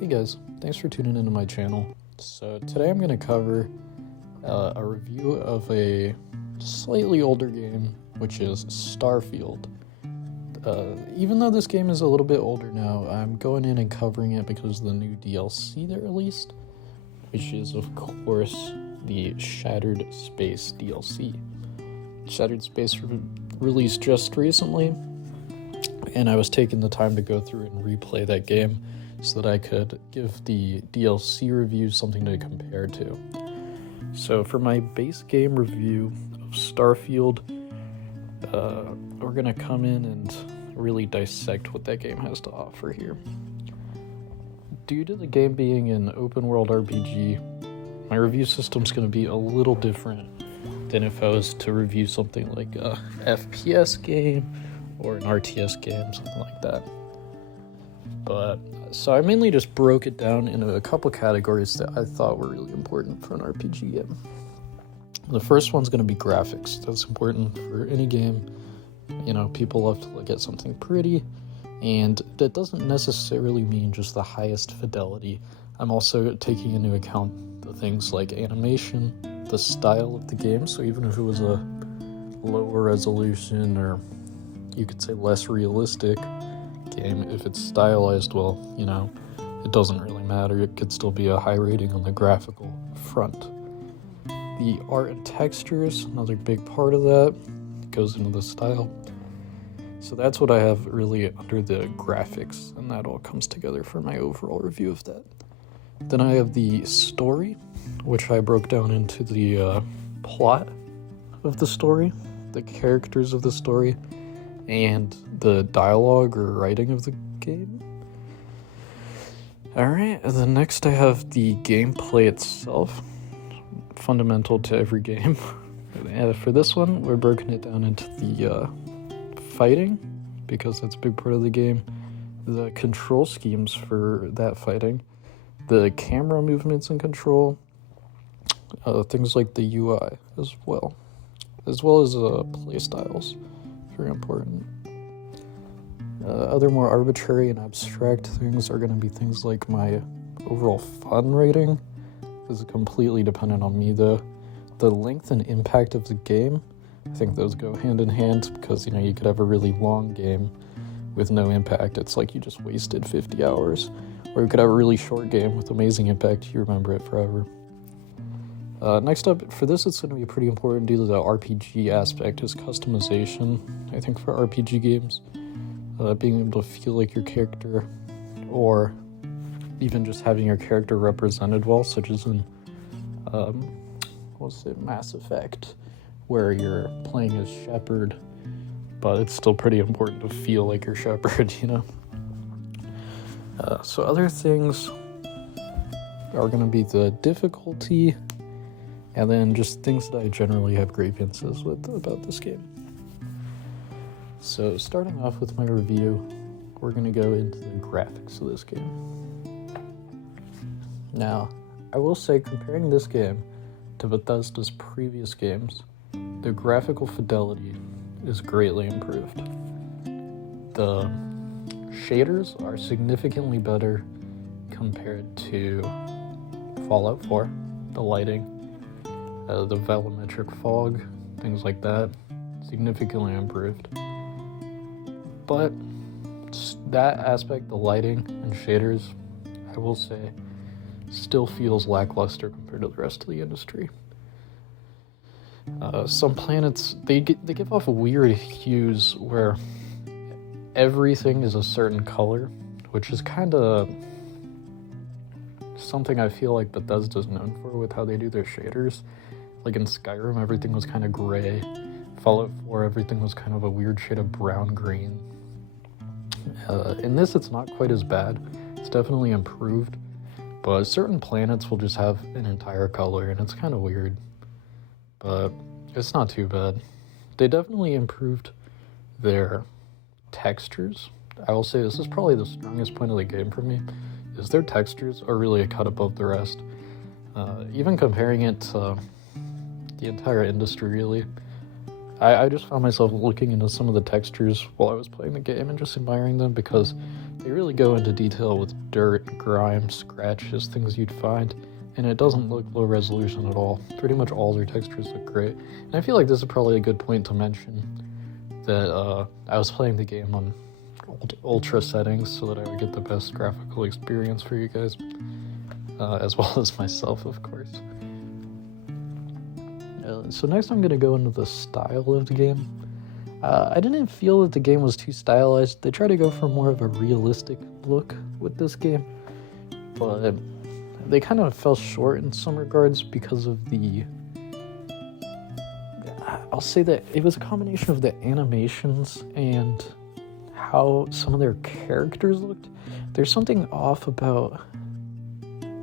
Hey guys, thanks for tuning into my channel. So today I'm going to cover a review of a slightly older game, which is Starfield. Even though this game is a little bit older now, I'm going in and covering it because of the new DLC they released, which is of course the Shattered Space DLC. Shattered Space released just recently, and I was taking the time to go through and replay that game so that I could give the DLC review something to compare to. So for my base game review of Starfield, we're going to come in and really dissect what that game has to offer here. Due to the game being an open world RPG, my review system's going to be a little different than if I was to review something like a FPS game or an RTS game, something like that. So I mainly just broke it down into a couple categories that I thought were really important for an RPG game. The first one's going to be graphics. That's important for any game. People love to look at something pretty, and that doesn't necessarily mean just the highest fidelity. I'm also taking into account the things like animation, the style of the game, so even if it was a lower resolution or you could say less realistic game, if it's stylized well, it doesn't really matter. It could still be a high rating on the graphical front. The art and textures, another big part of that, goes into the style. So that's what I have really under the graphics, and that all comes together for my overall review of that. Then I have the story, which I broke down into the plot of the story, the characters of the story, and the dialogue or writing of the game. Alright, and then next I have the gameplay itself, fundamental to every game. And for this one, we're broken it down into the fighting, because that's a big part of the game, the control schemes for that fighting, the camera movements and control, things like the UI as well as play styles. Very important. Other more arbitrary and abstract things are going to be things like my overall fun rating. This is completely dependent on me, though. The length and impact of the game, I think those go hand in hand, because you could have a really long game with no impact. It's like you just wasted 50 hours. Or you could have a really short game with amazing impact. You remember it forever. Next up, for this it's going to be pretty important due to the RPG aspect, is customization. I think for RPG games, being able to feel like your character, or even just having your character represented well, such as in Mass Effect, where you're playing as Shepard, but it's still pretty important to feel like you're Shepard, So other things are going to be the difficulty, and then just things that I generally have grievances with about this game. So starting off with my review, we're going to go into the graphics of this game. Now, I will say, comparing this game to Bethesda's previous games, the graphical fidelity is greatly improved. The shaders are significantly better compared to Fallout 4, the lighting, the volumetric fog, things like that, significantly improved. But that aspect, the lighting and shaders, I will say, still feels lackluster compared to the rest of the industry. Some planets, they give off weird hues where everything is a certain color, which is kind of something I feel like Bethesda's known for with how they do their shaders. Like in Skyrim, everything was kind of gray. Fallout 4, everything was kind of a weird shade of brown-green. In this, it's not quite as bad. It's definitely improved, but certain planets will just have an entire color, and it's kind of weird. But it's not too bad. They definitely improved their textures. I will say this is probably the strongest point of the game for me, is their textures are really a cut above the rest. Even comparing it to the entire industry, really, I just found myself looking into some of the textures while I was playing the game and just admiring them because they really go into detail with dirt, grime, scratches, things you'd find, and it doesn't look low resolution at all. Pretty much all their textures look great. And I feel like this is probably a good point to mention that I was playing the game on ultra settings so that I would get the best graphical experience for you guys, as well as myself, of course. So next I'm going to go into the style of the game. I didn't feel that the game was too stylized. They try to go for more of a realistic look with this game, but they kind of fell short in some regards because of I'll say that it was a combination of the animations and how some of their characters looked. There's something off about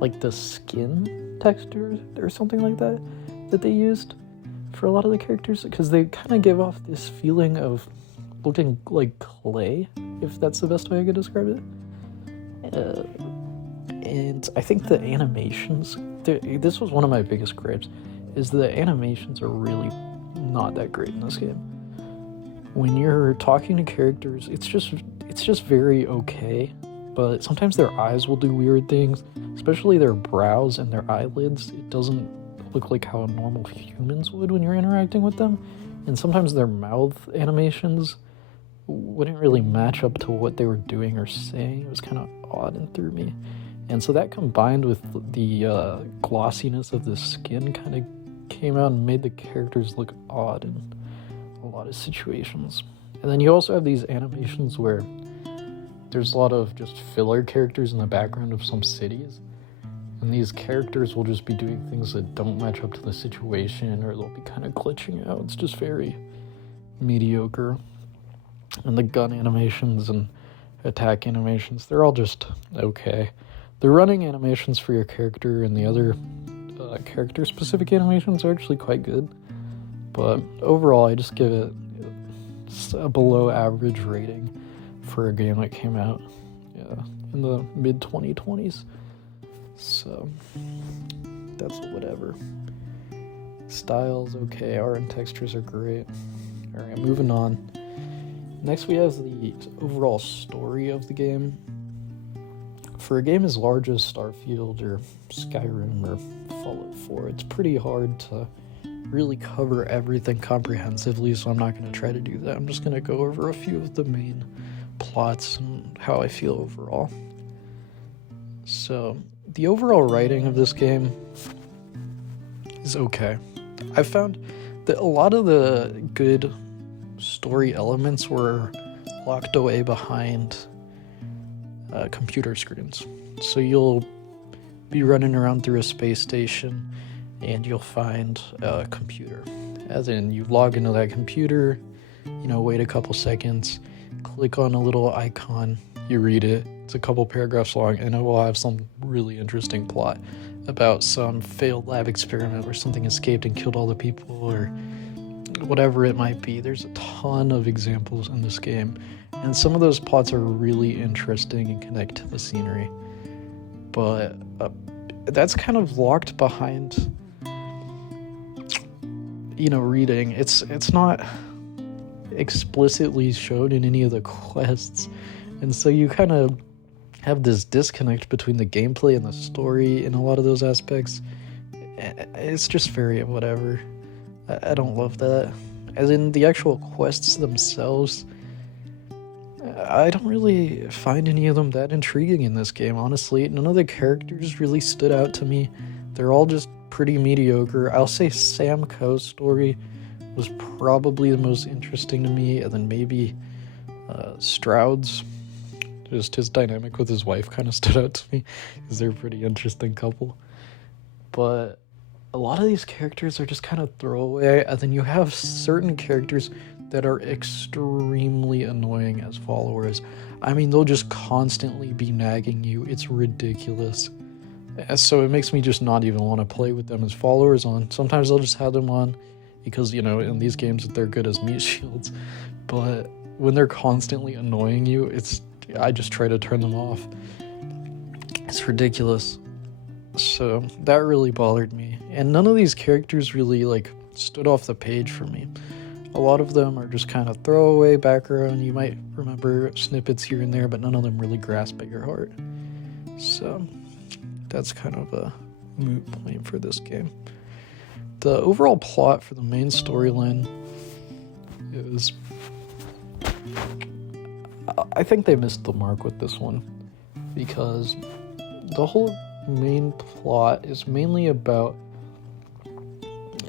like the skin texture or something like that they used for a lot of the characters, because they kind of give off this feeling of looking like clay, if that's the best way I could describe it. And I think the animations, this was one of my biggest gripes, is the animations are really not that great in this game. When you're talking to characters, it's just very okay, but sometimes their eyes will do weird things, especially their brows and their eyelids. It doesn't look like how normal humans would when you're interacting with them, and sometimes their mouth animations wouldn't really match up to what they were doing or saying. It was kind of odd and threw me. And so that combined with the glossiness of the skin kind of came out and made the characters look odd in a lot of situations. And then you also have these animations where there's a lot of just filler characters in the background of some cities, and these characters will just be doing things that don't match up to the situation, or they'll be kind of glitching out. It's just very mediocre. And the gun animations and attack animations, they're all just okay. The running animations for your character and the other character-specific animations are actually quite good. But overall, I just give it a below-average rating for a game that came out in the mid-2020s. So, that's whatever. Style's okay, art and textures are great. Alright, moving on. Next we have the overall story of the game. For a game as large as Starfield or Skyrim or Fallout 4, it's pretty hard to really cover everything comprehensively, so I'm not going to try to do that. I'm just going to go over a few of the main plots and how I feel overall. So, the overall writing of this game is okay. I found that a lot of the good story elements were locked away behind computer screens. So you'll be running around through a space station and you'll find a computer. As in, you log into that computer, wait a couple seconds, click on a little icon, you read it. It's a couple paragraphs long, and it will have some really interesting plot about some failed lab experiment where something escaped and killed all the people, or whatever it might be. There's a ton of examples in this game, and some of those plots are really interesting and connect to the scenery. But that's kind of locked behind, reading. It's not explicitly shown in any of the quests, and so you kind of have this disconnect between the gameplay and the story in a lot of those aspects. It's just very whatever. I don't love that. As in, the actual quests themselves, I don't really find any of them that intriguing in this game, honestly. None of the characters really stood out to me. They're all just pretty mediocre. I'll say Sam Coe's story was probably the most interesting to me, and then maybe Stroud's. Just his dynamic with his wife kind of stood out to me, because they're a pretty interesting couple. But a lot of these characters are just kind of throwaway, and then you have certain characters that are extremely annoying as followers. I mean, they'll just constantly be nagging you. It's ridiculous. So it makes me just not even want to play with them as followers on. Sometimes I'll just have them on because, in these games they're good as meat shields. But when they're constantly annoying you, I just try to turn them off. It's ridiculous. So that really bothered me. And none of these characters really stood off the page for me. A lot of them are just kind of throwaway background. You might remember snippets here and there, but none of them really grasp at your heart. So that's kind of a moot point for this game. The overall plot for the main storyline is... I think they missed the mark with this one, because the whole main plot is mainly about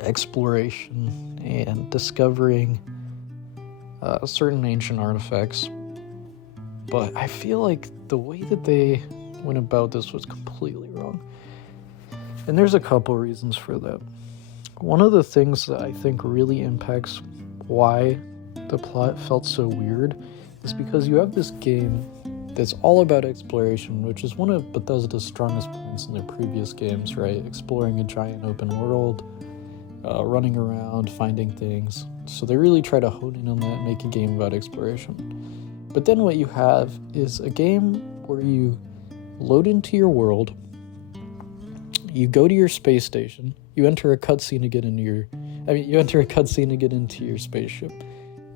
exploration and discovering certain ancient artifacts. But I feel like the way that they went about this was completely wrong. And there's a couple reasons for that. One of the things that I think really impacts why the plot felt so weird is because you have this game that's all about exploration, which is one of Bethesda's strongest points in their previous games, right? Exploring a giant open world, running around, finding things. So they really try to hone in on that and make a game about exploration. But then what you have is a game where you load into your world, you go to your space station, you enter a cutscene to get into your spaceship.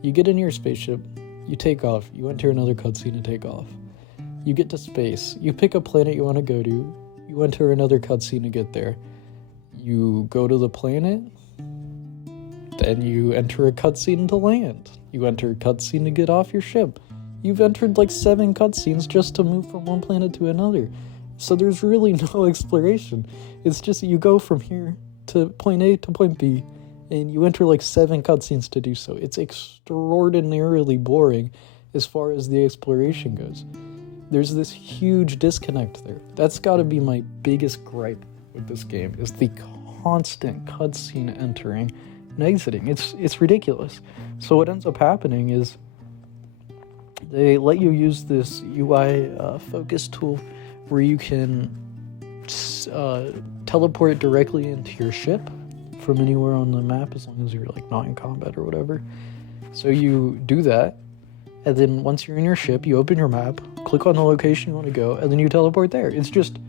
You get in your spaceship, you take off, you enter another cutscene to take off. You get to space, you pick a planet you want to go to, you enter another cutscene to get there. You go to the planet, then you enter a cutscene to land. You enter a cutscene to get off your ship. You've entered like 7 cutscenes just to move from one planet to another. So there's really no exploration. It's just you go from here to point A to point B, and you enter like 7 cutscenes to do so. It's extraordinarily boring as far as the exploration goes. There's this huge disconnect there. That's got to be my biggest gripe with this game, is the constant cutscene entering and exiting. It's ridiculous. So what ends up happening is they let you use this UI focus tool where you can teleport directly into your ship from anywhere on the map, as long as you're like not in combat or whatever. So you do that, and then once you're in your ship, you open your map, click on the location you want to go, and then you teleport there. It's just...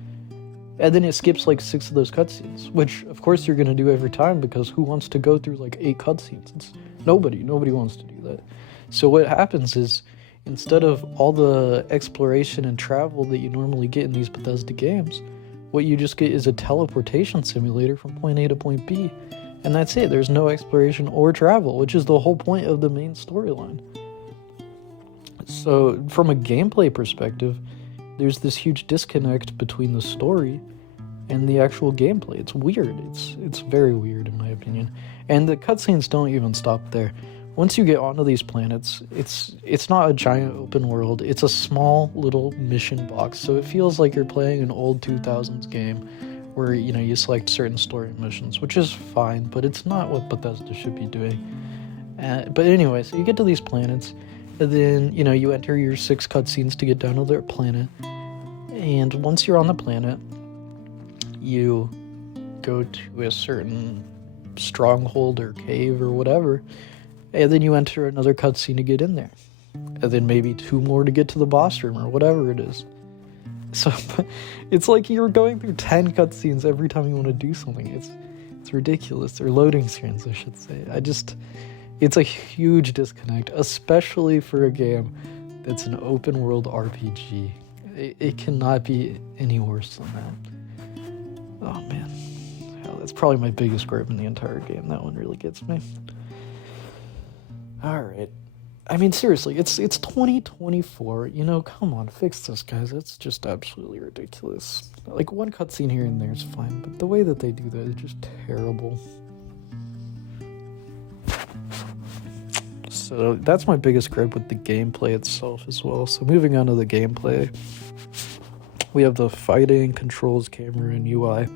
And then it skips like 6 of those cutscenes, which of course you're going to do every time, because who wants to go through like 8 cutscenes? It's nobody wants to do that. So what happens is, instead of all the exploration and travel that you normally get in these Bethesda games, what you just get is a teleportation simulator from point A to point B. And that's it. There's no exploration or travel, which is the whole point of the main storyline. So from a gameplay perspective, there's this huge disconnect between the story and the actual gameplay. It's weird. It's very weird in my opinion. And the cutscenes don't even stop there. Once you get onto these planets, it's not a giant open world. It's a small little mission box. So it feels like you're playing an old 2000s game where, you select certain story missions, which is fine, but it's not what Bethesda should be doing. But anyway, so you get to these planets, and then, you enter your 6 cutscenes to get down to their planet. And once you're on the planet, you go to a certain stronghold or cave or whatever, and then you enter another cutscene to get in there. And then maybe 2 more to get to the boss room or whatever it is. So it's like you're going through 10 cutscenes every time you want to do something. It's ridiculous. Or loading screens, I should say. It's a huge disconnect, especially for a game that's an open world RPG. It cannot be any worse than that. Oh man. Hell, that's probably my biggest gripe in the entire game. That one really gets me. Alright. I mean, seriously, it's 2024. Come on, fix this, guys. It's just absolutely ridiculous. Like, one cutscene here and there is fine, but the way that they do that is just terrible. So that's my biggest gripe with the gameplay itself as well. So moving on to the gameplay, we have the fighting, controls, camera, and UI.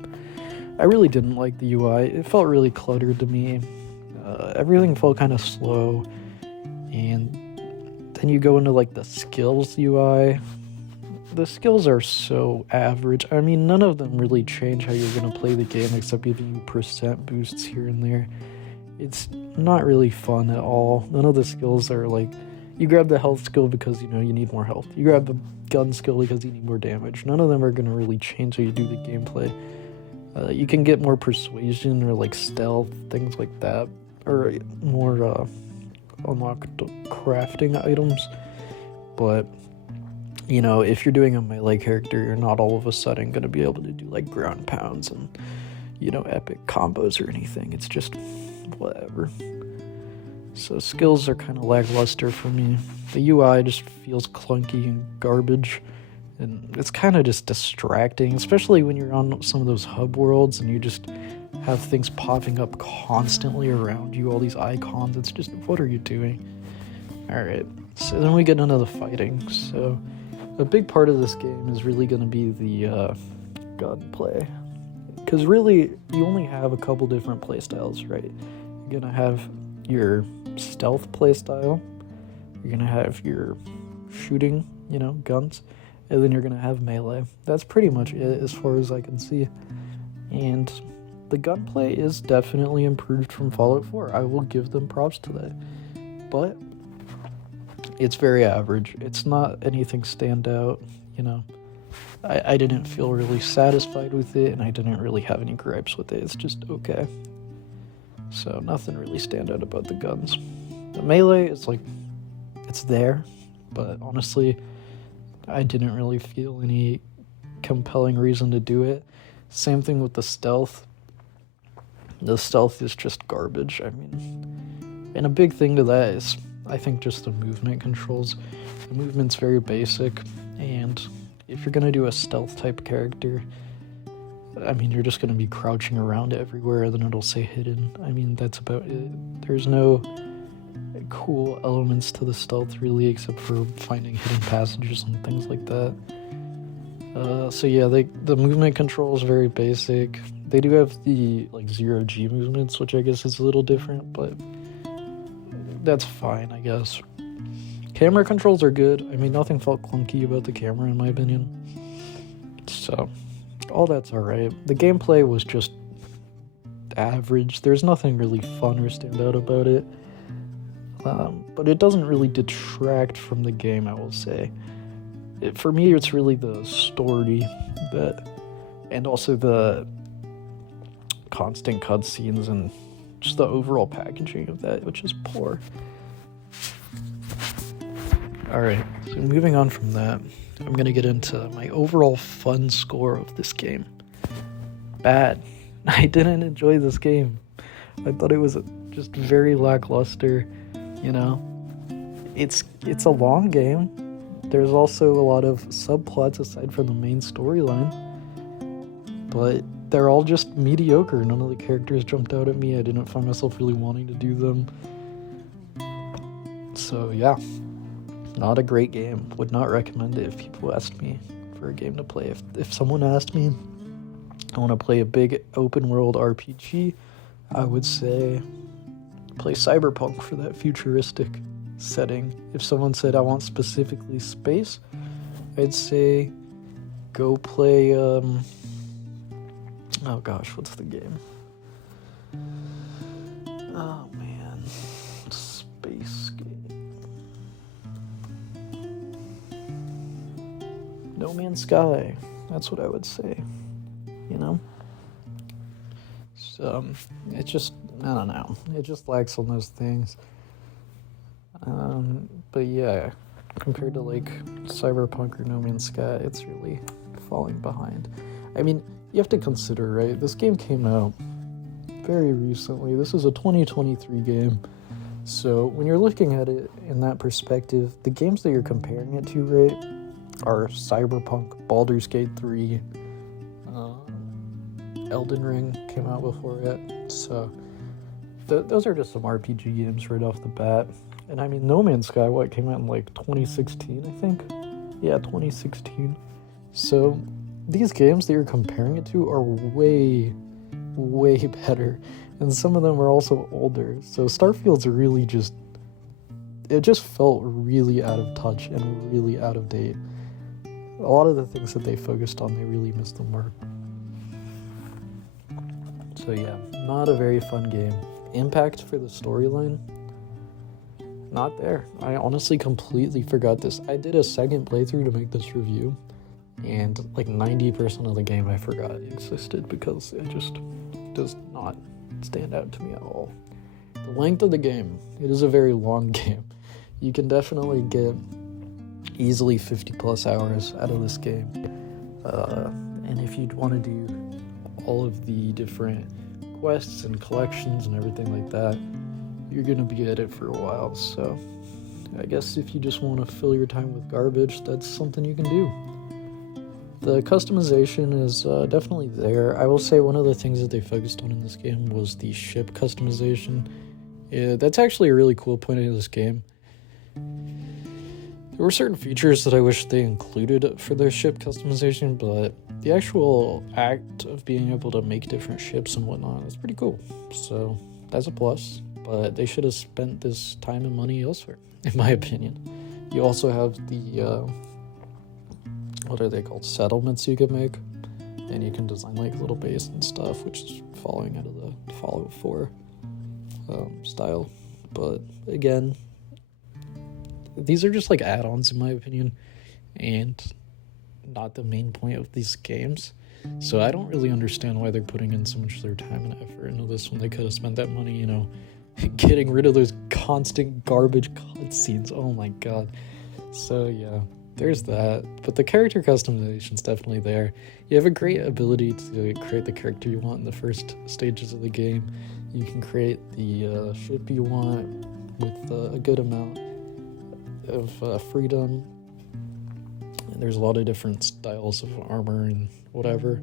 I really didn't like the UI. It felt really cluttered to me. Everything felt kind of slow. And then you go into like the skills UI. The skills are so average. I mean, none of them really change how you're going to play the game except giving you percent boosts here and there. It's not really fun at all. None of the skills are like, you grab the health skill because, you need more health. You grab the gun skill because you need more damage. None of them are going to really change how you do the gameplay. You can get more persuasion or like stealth, things like that. Or more unlock crafting items, but you know, if you're doing a melee character, you're not all of a sudden going to be able to do like ground pounds and, you know, epic combos or anything. It's just whatever. So skills are kind of lackluster for me. The UI just feels clunky and garbage, and it's kind of just distracting, especially when you're on some of those hub worlds and you just have things popping up constantly around you, all these icons. It's just, what are you doing? Alright, so then we get into the fighting. So a big part of this game is really going to be the gunplay, because really you only have a couple different playstyles, right? You're going to have your stealth playstyle, you're going to have your shooting, you know, guns, and then you're going to have melee. That's pretty much it as far as I can see. And the gunplay is definitely improved from Fallout 4. I will give them props to that. But it's very average. It's not anything stand out, you know. I didn't feel really satisfied with it, and I didn't really have any gripes with it. It's just okay. So nothing really stand out about the guns. The melee is like, it's there, but honestly, I didn't really feel any compelling reason to do it. Same thing with the stealth. The stealth is just garbage. I mean, and a big thing to that is, I think, just the movement controls. The movement's very basic, and if you're going to do a stealth type character, I mean, you're just going to be crouching around everywhere, and then it'll say hidden. I mean, that's about it. There's no cool elements to the stealth, really, except for finding hidden passages and things like that. So yeah, the movement control is very basic. They do have the like 0G movements, which I guess is a little different, but that's fine, I guess. Camera controls are good. I mean, nothing felt clunky about the camera, in my opinion. So, all that's alright. The gameplay was just average. There's nothing really fun or stand out about it. But it doesn't really detract from the game, I will say. For me, it's really the story and also the constant cutscenes and just the overall packaging of that, which is poor. Alright, so moving on from that, I'm going to get into my overall fun score of this game. Bad. I didn't enjoy this game. I thought it was just very lackluster, you know. It's a long game. There's also a lot of subplots aside from the main storyline, but they're all just mediocre. None of the characters jumped out at me. I didn't find myself really wanting to do them. So yeah, not a great game. Would not recommend it if people asked me for a game to play. If someone asked me, I want to play a big open world RPG, I would say play Cyberpunk for that futuristic setting. If someone said I want specifically space, I'd say go play oh gosh, what's the game? Oh man, space game. No Man's Sky. That's what I would say. You know? So, it just, I don't know. It just lacks on those things. But yeah, compared to like Cyberpunk or No Man's Sky, it's really falling behind. I mean, you have to consider, right? This game came out very recently. This is a 2023 game. So when you're looking at it in that perspective, the games that you're comparing it to, right, are Cyberpunk, Baldur's Gate 3, Elden Ring came out before it. So those are just some RPG games right off the bat. And I mean, No Man's Sky, came out in like 2016, I think? Yeah, 2016. So these games that you're comparing it to are way, way better. And some of them are also older. So Starfield's really it just felt really out of touch and really out of date. A lot of the things that they focused on, they really missed the mark. So yeah, not a very fun game. Impact for the storyline, not there. I honestly completely forgot this. I did a second playthrough to make this review, and like 90% of the game I forgot existed because it just does not stand out to me at all. The length of the game. It is a very long game. You can definitely get easily 50 plus hours out of this game. And if you'd want to do all of the different quests and collections and everything like that, you're going to be at it for a while. So I guess if you just want to fill your time with garbage, that's something you can do. The customization is definitely there. I will say one of the things that they focused on in this game was the ship customization. That's actually a really cool point of this game. There were certain features that I wish they included for their ship customization, but the actual act of being able to make different ships and whatnot is pretty cool. So that's a plus, but they should have spent this time and money elsewhere, in my opinion. You also have the, what are they called? Settlements you can make, and you can design like little base and stuff, which is following out of the Fallout 4 style. But again, these are just like add-ons in my opinion, and not the main point of these games. So I don't really understand why they're putting in so much of their time and effort into this when they could have spent that money, getting rid of those constant garbage cutscenes. Oh my god. So yeah, there's that. But the character customization's definitely there. You have a great ability to create the character you want in the first stages of the game. You can create the ship you want with a good amount of freedom. And there's a lot of different styles of armor and whatever.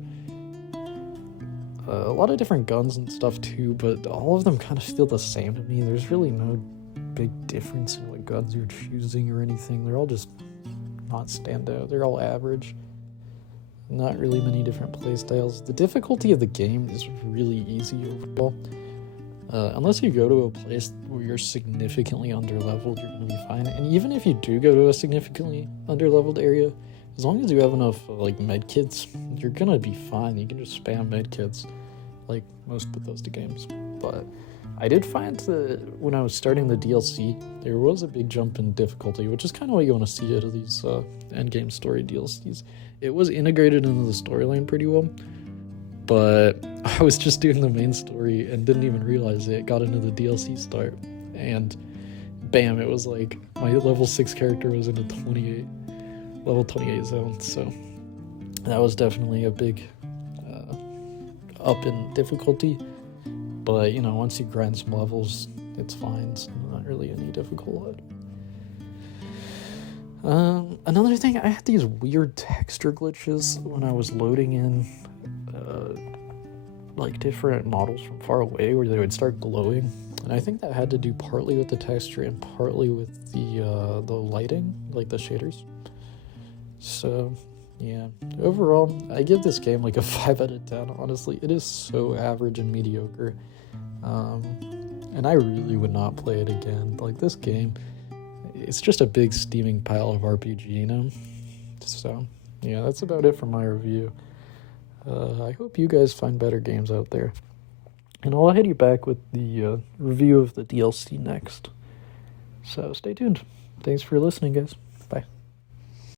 A lot of different guns and stuff too, but all of them kind of feel the same to me. There's really no big difference in what guns you're choosing or anything. They're all just not standout. They're all average. Not really many different playstyles. The difficulty of the game is really easy overall. Unless you go to a place where you're significantly underleveled, you're going to be fine. And even if you do go to a significantly underleveled area, as long as you have enough medkits, you're going to be fine. You can just spam medkits like most Bethesda games. But I did find that when I was starting the DLC, there was a big jump in difficulty, which is kind of what you want to see out of these endgame story DLCs. It was integrated into the storyline pretty well, but I was just doing the main story and didn't even realize it. Got into the DLC start, and bam, it was like my level 6 character was in a level 28 zone, so that was definitely a big up in difficulty. But, once you grind some levels, it's fine. It's not really any difficult. Another thing, I had these weird texture glitches when I was loading in different models from far away where they would start glowing. And I think that had to do partly with the texture and partly with the lighting, like the shaders. So, yeah. Overall, I give this game a 5 out of 10, honestly. It is so average and mediocre. And I really would not play it again. This game, it's just a big steaming pile of RPG, So, yeah, that's about it for my review. I hope you guys find better games out there. And I'll hit you back with the review of the DLC next. So stay tuned. Thanks for listening, guys. Bye.